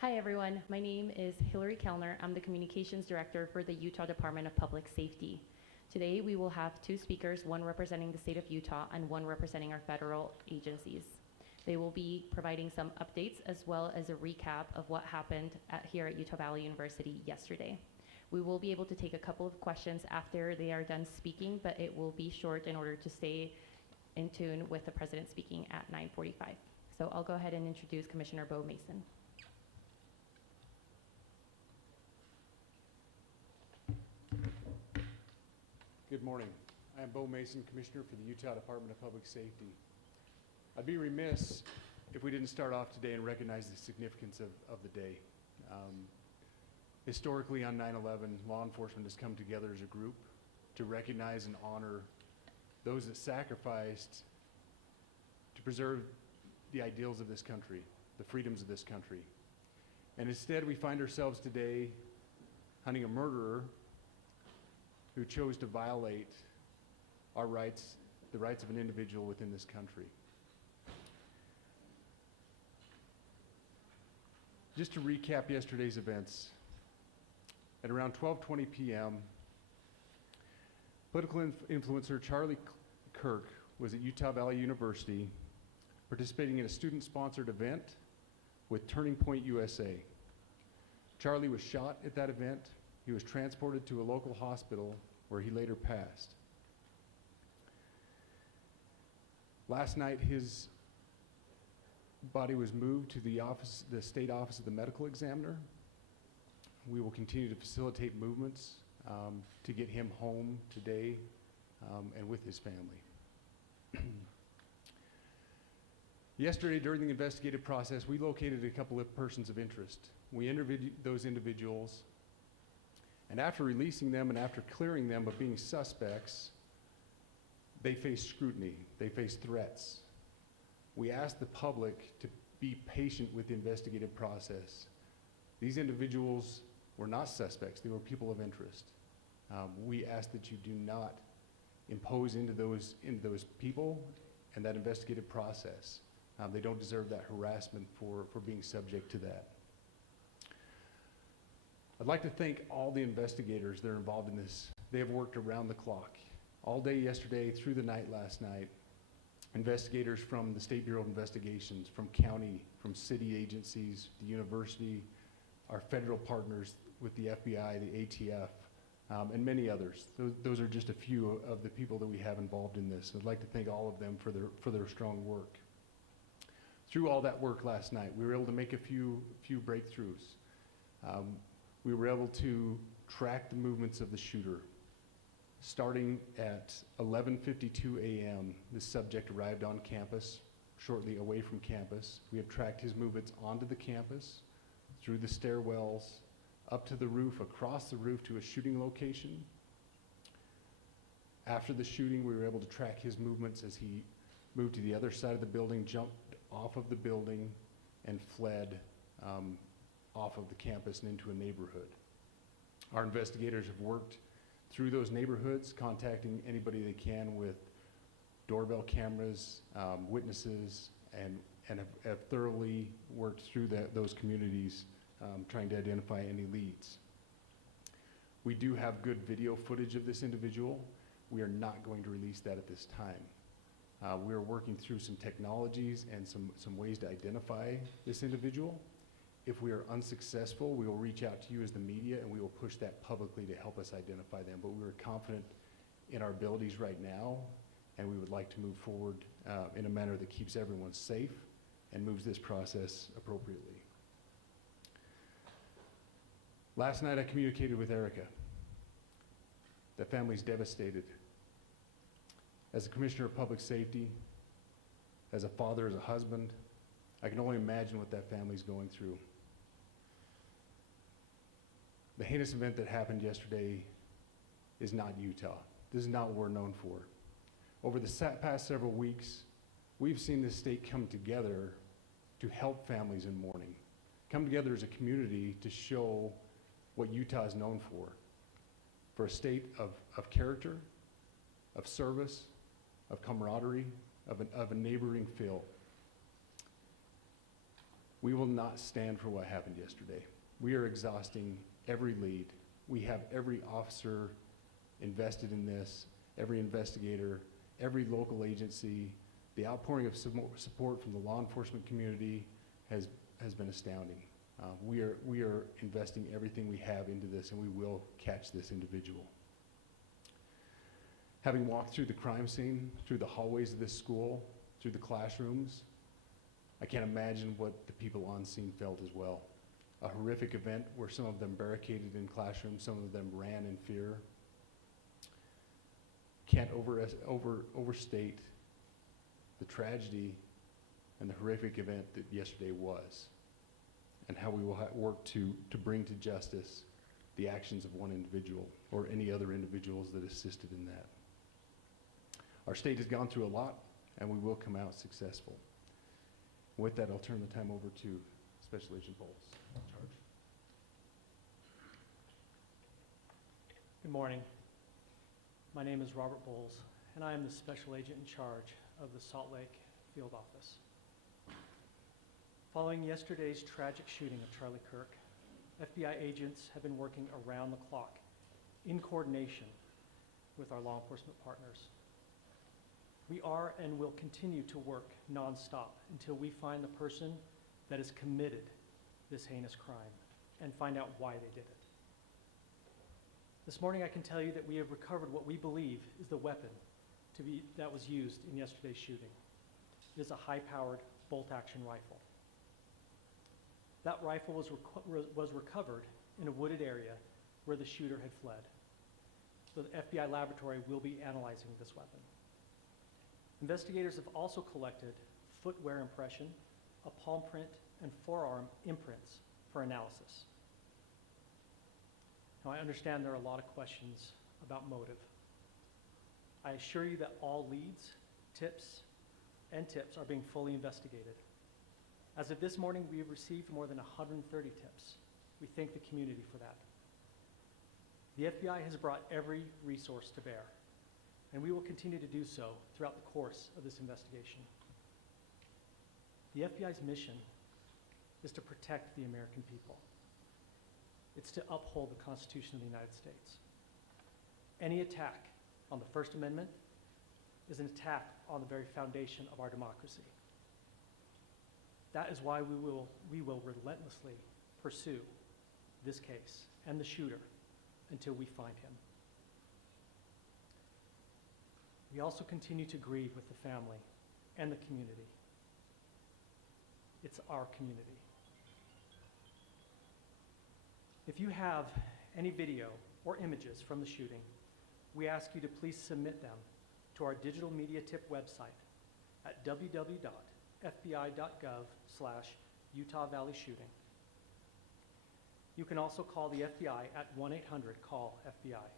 Hi everyone, my name is Hillary Kellner. I'm the Communications Director for the Utah Department of Public Safety. Today we will have two speakers, one representing the state of Utah and one representing our federal agencies. They will be providing some updates as well as a recap of what happened here at Utah Valley University yesterday. We will be able to take a couple of questions after they are done speaking, but it will be short in order to stay in tune with the president speaking at 9:45. So I'll go ahead and introduce Commissioner Bo Mason. Good morning. I am Bo Mason, Commissioner for the Utah Department of Public Safety. I'd be remiss if we didn't start off today and recognize the significance of the day. Historically on 9/11, law enforcement has come together as a group to recognize and honor those that sacrificed to preserve the ideals of this country, the freedoms of this country. And instead we find ourselves today hunting a murderer who chose to violate our rights, the rights of an individual within this country. Just to recap yesterday's events, at around 12:20 p.m., political influencer Charlie Kirk was at Utah Valley University participating in a student-sponsored event with Turning Point USA. Charlie was shot at that event. He was transported to a local hospital where he later passed. Last night, his body was moved to the state office of the medical examiner. We will continue to facilitate movements to get him home today and with his family. Yesterday, during the investigative process, we located a couple of persons of interest. We interviewed those individuals, and after releasing them and after clearing them of being suspects, they faced scrutiny, they faced threats. We asked the public to be patient with the investigative process. These individuals were not suspects, they were people of interest. We ask that you do not impose into those people and that investigative process. They don't deserve that harassment for being subject to that. I'd like to thank all the investigators that are involved in this. They have worked around the clock. All day yesterday, through the night last night, investigators from the State Bureau of Investigations, from county, from city agencies, the university, our federal partners with the FBI, the ATF, and many others. Those are just a few of the people that we have involved in this. I'd like to thank all of them for their strong work. Through all that work last night, we were able to make a few breakthroughs. We were able to track the movements of the shooter. Starting at 11:52 a.m., the subject arrived on campus, shortly away from campus. We have tracked his movements onto the campus, through the stairwells, up to the roof, across the roof to a shooting location. After the shooting, we were able to track his movements as he moved to the other side of the building, jumped off of the building, and fled off of the campus and into a neighborhood. Our investigators have worked through those neighborhoods, contacting anybody they can with doorbell cameras, witnesses, and have thoroughly worked through those communities, trying to identify any leads. We do have good video footage of this individual. We are not going to release that at this time. We are working through some technologies and some ways to identify this individual. If we are unsuccessful, we will reach out to you as the media and we will push that publicly to help us identify them. But we are confident in our abilities right now, and we would like to move forward in a manner that keeps everyone safe and moves this process appropriately. Last night I communicated with Erica. The family's devastated. As a Commissioner of Public Safety, as a father, as a husband, I can only imagine what that family's going through. The heinous event that happened yesterday is not Utah. This is not what we're known for. Over the past several weeks, we've seen this state come together to help families in mourning, come together as a community to show what Utah is known for a state of character, of service, of camaraderie, of a neighboring feel. We will not stand for what happened yesterday. We are exhausting every lead. We have every officer invested in this, every investigator, every local agency. The outpouring of support from the law enforcement community has been astounding. We are investing everything we have into this, and we will catch this individual. Having walked through the crime scene, through the hallways of this school, through the classrooms, I can't imagine what the people on scene felt as well. A horrific event where some of them barricaded in classrooms, some of them ran in fear. Can't overstate the tragedy and the horrific event that yesterday was, and how we will work to bring to justice the actions of one individual or any other individuals that assisted in that. Our state has gone through a lot, and we will come out successful. With that, I'll turn the time over to Special Agent Bowles. Charge. Good morning. My name is Robert Bowles, and I am the Special Agent in charge of the Salt Lake Field Office. Following yesterday's tragic shooting of Charlie Kirk, FBI agents have been working around the clock in coordination with our law enforcement partners. We are and will continue to work nonstop until we find the person that has committed this heinous crime and find out why they did it. This morning I can tell you that we have recovered what we believe is the weapon that was used in yesterday's shooting. It is a high-powered bolt-action rifle. That rifle was recovered in a wooded area where the shooter had fled. So the FBI laboratory will be analyzing this weapon. Investigators have also collected footwear impression, a palm print, and forearm imprints for analysis. Now, I understand there are a lot of questions about motive. I assure you that all leads, tips are being fully investigated. As of this morning, we have received more than 130 tips. We thank the community for that. The FBI has brought every resource to bear, and we will continue to do so throughout the course of this investigation. The FBI's mission is to protect the American people. It's to uphold the Constitution of the United States. Any attack on the First Amendment is an attack on the very foundation of our democracy. That is why we will relentlessly pursue this case and the shooter until we find him. We also continue to grieve with the family and the community. It's our community. If you have any video or images from the shooting, we ask you to please submit them to our digital media tip website at www.fbi.gov/Utah Valley Shooting. You can also call the FBI at 1-800-CALL-FBI.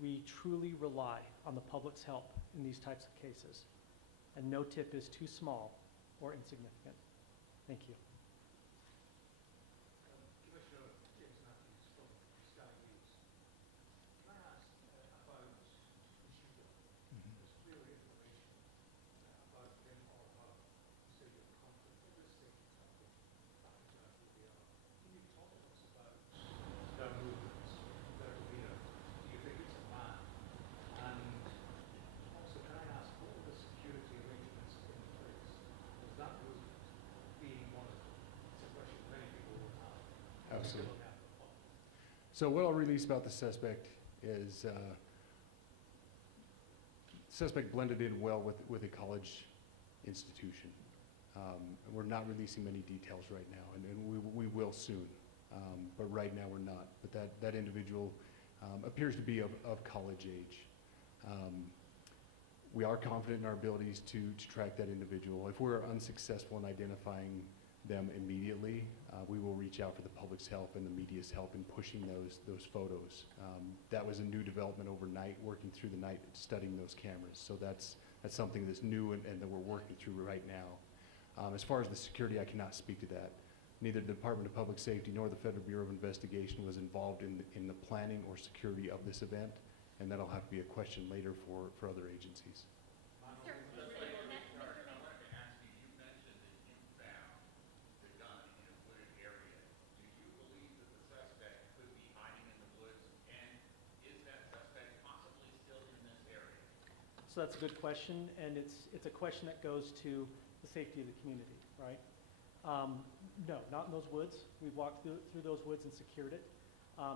We truly rely on the public's help in these types of cases, and no tip is too small or insignificant. Thank you. Absolutely. So what I'll release about the suspect is suspect blended in well with a college institution. We're not releasing many details right now, and we will soon, but right now we're not. But that individual appears to be of college age. We are confident in our abilities to track that individual. If we're unsuccessful in identifying them immediately, we will reach out for the public's help and the media's help in pushing those photos. That was a new development overnight, working through the night, studying those cameras. So that's something that's new and that we're working through right now. As far as the security, I cannot speak to that. Neither the Department of Public Safety nor the Federal Bureau of Investigation was involved in the planning or security of this event, and that'll have to be a question later for other agencies. I wanted to ask you, you mentioned the inbound So that's a good question, and it's a question that goes to the safety of the community, right? No, not in those woods. We've walked through those woods and secured it.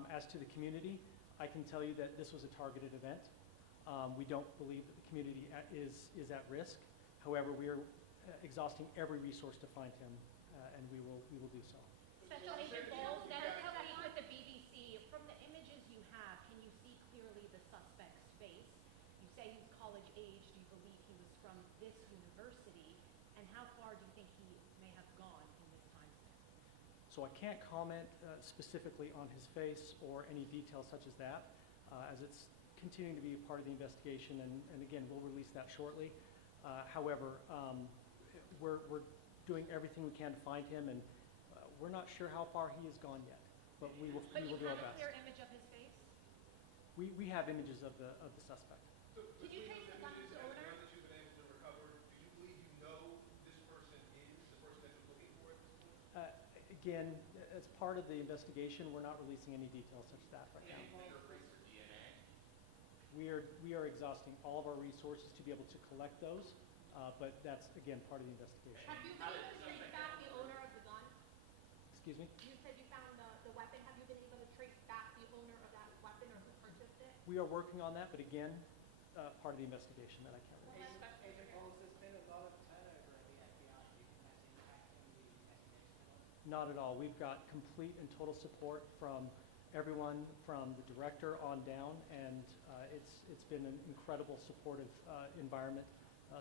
As to the community, I can tell you that this was a targeted event. We don't believe that the community is at risk. However, we are exhausting every resource to find him, and we will do so. Special Agent Bowles, Dennis Helping with the BBC. From the images you have, can you see clearly the suspect's face? You say he's college age. Do you believe he was from this university? And how far do you think he may have gone in this time span? So I can't comment specifically on his face or any details such as that, as it's continuing to be a part of the investigation, and again, we'll release that shortly. However, we're doing everything we can to find him, and we're not sure how far he has gone yet, but we will But you do our have a best. clear image of his face? We have images of the suspect. Did you trace the gun's owner? Now that you've been able to recover, do you believe you know this person is the person that you're looking for at this point? Again, as part of the investigation, we're not releasing any details such as that right now. Fingerprints or DNA? We are exhausting all of our resources to be able to collect those, but that's, again, part of the investigation. Have you been able to trace back the owner of the gun? Excuse me? You said you found the weapon. Have you been able to trace back the owner of that weapon or who purchased it? We are working on that, but again, part of the investigation that I can't release. Agent Bowles, there's been a lot of turnover at the FBI. Do you think that's impacting the investigation? Not at all. We've got complete and total support from everyone, from the director on down, and it's been an incredible supportive environment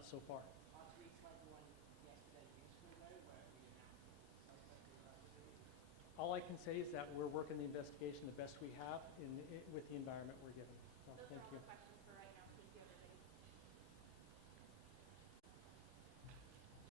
so far. Are tweets like the one yesterday useful, though, where we announced the suspect was arrested? All I can say is that we're working the investigation the best we have with the environment we're given. So, Those thank are all you. the questions